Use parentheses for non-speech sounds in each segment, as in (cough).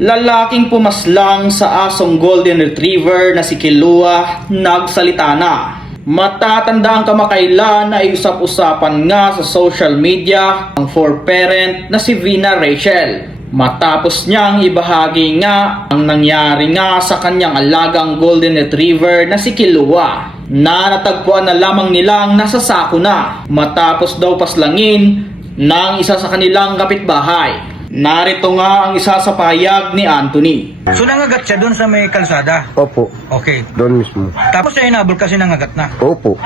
Lalaking pumaslang sa asong golden retriever na si Kilua nagsalita na. Matatanda ang kamakailan na usap-usapan nga sa social media ang for-parent na si Vina Rachel. Matapos niyang ibahagi nga ang nangyari nga sa kanyang alagang golden retriever na si Kilua na natagpuan na lamang nilang nasa sako na matapos daw paslangin ng isa sa kanilang kapitbahay. Narito nga ang isa sa pahayag ni Anthony. So nangagat siya doon sa may kalsada. Opo, Okay. doon mismo. Tapos siya inabol kasi nangagat na. Opo.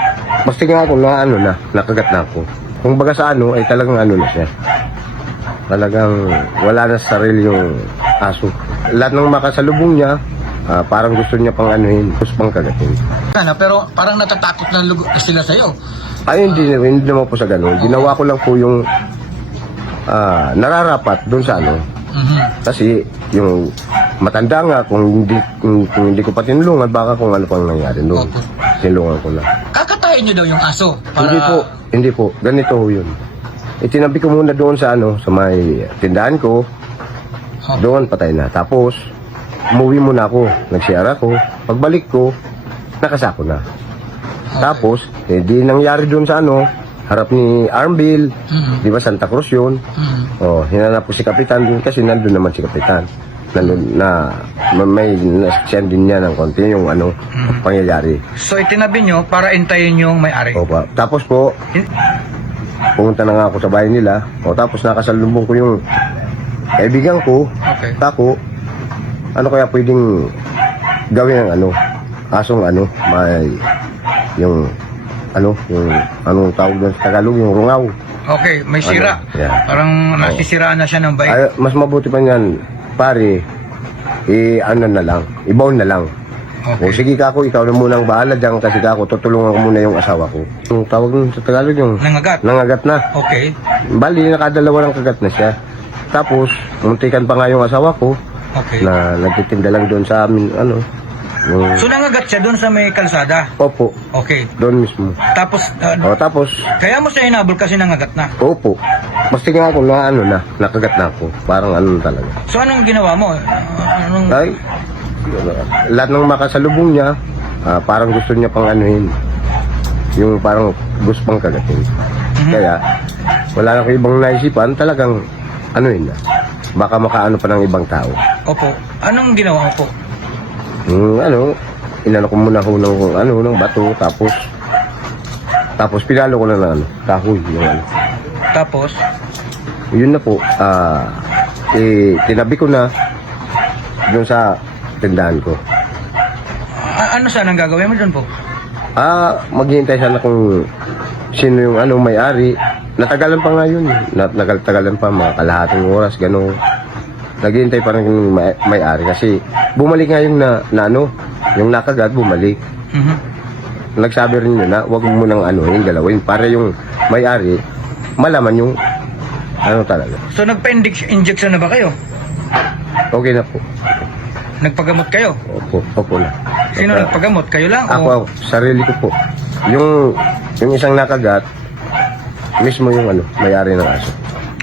Basta nga ako na ano na, nakagat na ako. Kung baga sa ano, ay talagang ano na siya. Talagang wala na sa sarili yung aso. Lahat ng makasalubong niya, ah, parang gusto niya pang anuhin, gusto pang kagatin. Ano, pero parang natatakot na lugo sila sa'yo. Ay, hindi, hindi naman po sa ganun. Ginawa ko lang po yung ah, nararapat doon sa ano. Mhm. Kasi yung matanda nga, kung hindi, kung, kung hindi ko pa tinulungan, baka kung ano pang nangyari doon. Opo. Tinulungan ko na. Kakatayin niyo daw yung aso. Para... Hindi po, hindi po. Ganito ho yun. Itinabi ko muna doon sa ano, sa may tindahan ko. Oh. Doon patay na. Tapos, umuwi muna ako. Nag-share ako. Pagbalik ko, nakasako na. Tapos, eh, di nangyari doon sa ano, harap ni Armville, Mhm. di ba Santa Cruz yun. Mhm. Oh, hinanap ko si Kapitan doon kasi nandun naman si Kapitan. Nandun na, ma- may nasakyan din niya ng konti yung ano, pangyayari. So itinabi niyo para intayin yung may-ari. Opa. Tapos po, pumunta na nga ako sa bahay nila. O tapos nakasalubong ko yung kaibigan ko. Okay. Tako, ano kaya pwedeng gawin ng ano, asong ano, may yung ano, yung anong tawag doon sa Tagalog, yung rungaw. Okay, may sira. Ano? Yeah. Parang nasisiraan na siya ng bike. Ay, mas mabuti pa niyan, pare, i ano na lang, ibaw na lang. O Okay. sige ka ako, ikaw na munang bahala dyan kasi ka ako, tutulungan ko muna yung asawa ko. Yung tawag nun sa Tagalog yung Nangagat. nangagat na. Okay. Bali, nakadalawa ng kagat na siya. Tapos, muntikan pa nga yung asawa ko Okay. na nagtitinda lang doon sa amin, ano, yung, So nangagat siya doon sa may kalsada. opo, Okay. doon mismo. Tapos, uh, O tapos, kaya mo siya inabol kasi nangagat na. opo, basta nga ako na ano na, nakagat na ako. Parang ano talaga. So anong ginawa mo? Uh, anong... Ay, lahat ng makasalubong niya, ah, parang gusto niya pang anuhin. Yung parang gusto pang kagatin. Mhm. Kaya, wala na ko ibang naisipan, talagang anuhin na. Baka makaano pa ng ibang tao. Opo. Anong ginawa mo po? Yung ano, inano ko muna ho ng ano, ng bato, tapos tapos pinalo ko na ng ano, kahoy, yung ano. Tapos, Yun na po, ah, eh, tinabi ko na doon sa tindahan ko. a- ano sana ang gagawin mo doon po? Ah, maghihintay sana kung sino yung ano may-ari. Natagalan pa nga yun. Nat nagal-tagalan pa mga kalahating oras, gano'n. Naghihintay pa rin yung may- may-ari kasi bumalik nga yung na, na ano, yung nakagat bumalik. Mhm. Nagsabi rin yun na huwag mo nang ano, yung galawin para yung may-ari malaman yung ano talaga. So nagpa-injection na ba kayo? Okay na po. Nagpagamot kayo? Opo, opo na. Sino Opo. nagpagamot? Kayo lang? Ako, o? ako, sarili ko po. Yung, yung isang nakagat, mismo yung ano, may-ari ng aso.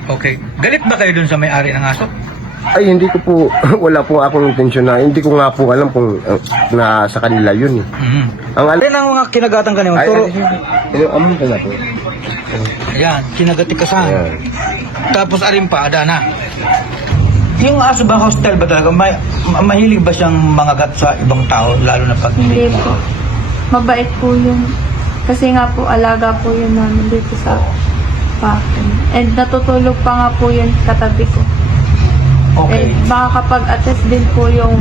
Okay. Galit ba kayo doon sa may-ari ng aso? Ay, hindi ko po, (laughs) wala po akong intensyon na, hindi ko nga po alam kung uh, na sa kanila yun eh. Mhm. Ang alam, Alin ang mga kinagatan kanina? ay, Turo. ay, amon ka na po. Yan, kinagati ka sa. Ayan. Tapos arin pa, ada na. Yung aso ba hostel ba talaga? May, ma- mahilig ba siyang mangagat sa ibang tao, lalo na pag Hindi po. Mabait po yun. Kasi nga po, alaga po yun namin dito sa pakin. And natutulog pa nga po yun katabi ko. Okay. And makakapag-attest din po yung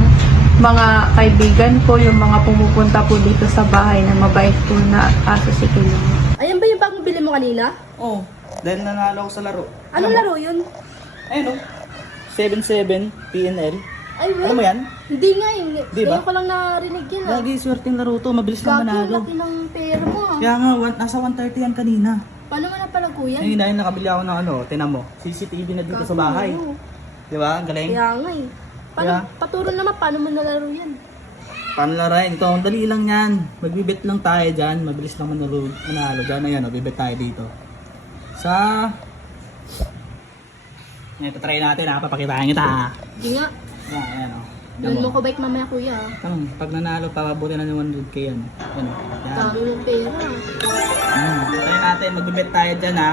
mga kaibigan ko, yung mga pumupunta po dito sa bahay na mabait po na aso si Kilong. Ayan ba yung bagong bili mo kanina? Oh, dahil nanalo ako sa laro. Anong laro yun? Ayun oh, 7-7 PNL. Ay, Alam mo wait. yan? Hindi nga eh. Di ba? Ngayon ko lang narinig yun ah. Lagi swerteng laro to, mabilis lang Gago, manalo. laki ng pera mo ah. Kaya nga, one, nasa 130 yan kanina. Paano nga napalago yan? Ngayon dahil nakabili ako ng ano, tinan mo, CCTV na dito sa bahay. Gago. Di ba? Ang galing. Kaya nga eh. Paano, Kaya? paturo naman, paano mo nalaro yan? Paano larayan? Ito, ang dali lang yan. Magbibet lang tayo dyan. Mabilis lang manalo. Manalo dyan. Ayan, oh, bibet tayo dito. Sa... Ito, try natin ha. Papakitaan kita ha. Hindi nga. Yan, yan o. Doon mo ko bike mamaya kuya. ah. Tanong, pag nanalo, papabuti na ng 100k yan. Yan o. Yan. Dami mong pera. Hmm. Try natin, mag-bet tayo dyan ha.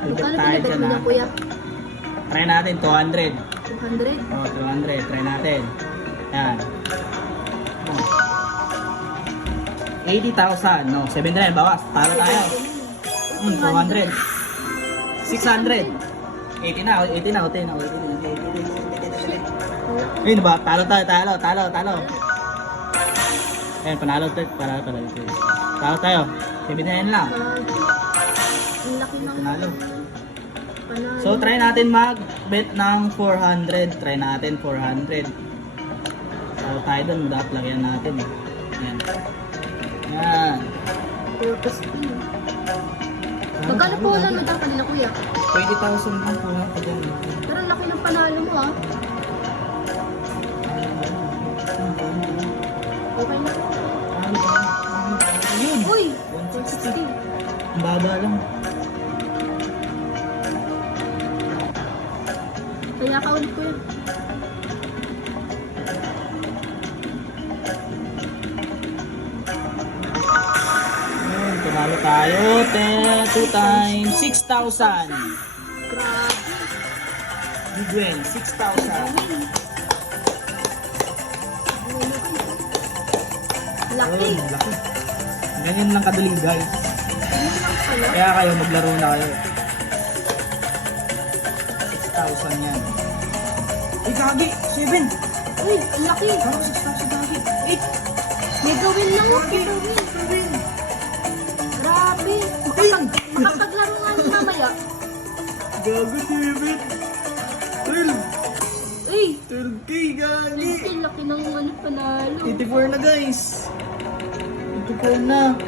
Magkano tayo dyan ha. na kuya? Try natin, 200. 200? Oh, 200. Try natin. Yan. Oh. 80,000. No, 79. Bawas. Talo tayo. Hmm, 200. 600. 80 na. 80 na. 80 na. 80 na. Ayun ba? Talo tayo. Talo. Talo. Talo. Ayan, panalo tayo. Panalo tayo. Talo tayo. 79 lang. Ang laki ng Panalo. So, try natin mag-bet ng 400. Try natin 400. So, tayo dun. Dapat lagyan natin. eh. Yan. Yan. Purpose. Magkano po wala mo daw kanina kuya? 20,000 lang po ako dyan. Pero laki ng panalo mo ah. Okay na. Uy! 160. 160. Ang baba lang. Panalo tayo. 2 times 6,000. Grabe. Big win, 6,000. Laki. Laki. Ganyan lang kadali guys. Kaya kayo, maglaro na kayo. 6,000 yan. Ay, gagi! 7! Uy, laki. Parang 6,000 gagi. 8! May gawin lang ako. Gawin. Makapag, makapaglaro nga niya mamaya. Gago, 7! 12! Uy, 12k, gagi! laki laki ng ano panalo. 84 na guys! 84 na!